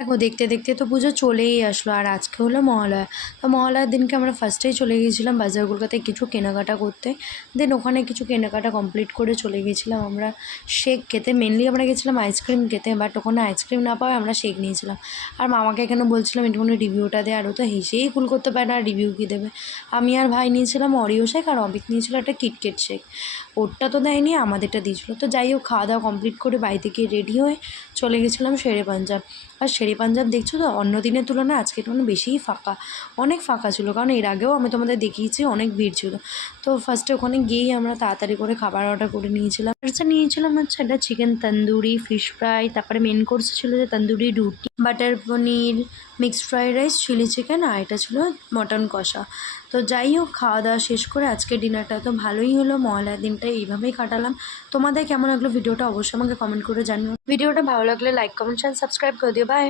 দেখো দেখতে দেখতে তো পুজো চলেই আসলো, আর আজকে হলো মহালয়া। তো মহালয়ার দিনকে আমরা ফার্স্টেই চলে গিয়েছিলাম বাজার কলকাতায় কিছু কেনাকাটা করতে। দেন ওখানে কিছু কেনাকাটা কমপ্লিট করে চলে গিয়েছিলাম আমরা শেক খেতে। মেনলি আমরা গেছিলাম আইসক্রিম খেতে, বাট ওখানে আইসক্রিম না পাওয়ায় আমরা শেক নিয়েছিলাম। আর মামাকে এখানে বলছিলাম একটুখানি রিভিউটা দেয়, আর ও তো হেসেই কুল করতে পারে না, রিভিউ কী দেবে। আমি আর ভাই নিয়েছিলাম অরিও শেক, আর অবিক নিয়েছিল একটা কিটকেট শেক। ওরটা তো দেয়নি, আমাদেরটা দিয়েছিলো। তো যাই হোক, খাওয়া দাওয়া কমপ্লিট করে বাড়ি থেকে রেডি হয়ে চলে গেছিলাম শেরে পাঞ্জাব। আর শেরে পাঞ্জাব দেখছো তো, অন্য দিনের তুলনায় আজকে একটু বেশিই ফাঁকা, অনেক ফাঁকা ছিল। কারণ এর আগেও আমি তোমাদের দেখিয়েছি অনেক ভিড় ছিল। তো ফার্স্টে ওখানে গিয়েই আমরা তাড়াতাড়ি করে খাবার অর্ডার করে নিয়েছিলাম। নিয়েছিলাম হচ্ছে একটা চিকেন তন্দুরি, ফিশ ফ্রাই, তারপরে মেন কোর্স ছিল যে তন্দুরি রুটি, butter paneer, mixed fried rice, chilli chicken, আর এটা ছিল মটন কষা। তো যাই হোক, খাওয়া দাওয়া শেষ করে আজকে ডিনারটা তো ভালোই হলো। মহালয়ার দিনটা এইভাবেই কাটালাম। তোমাদের কেমন লাগলো ভিডিওটা অবশ্যই আমাকে কমেন্ট করে জানিও। ভিডিওটা ভালো লাগলে লাইক, কমেন্ট, শেয়ার, সাবস্ক্রাইব করে দিও। বাই।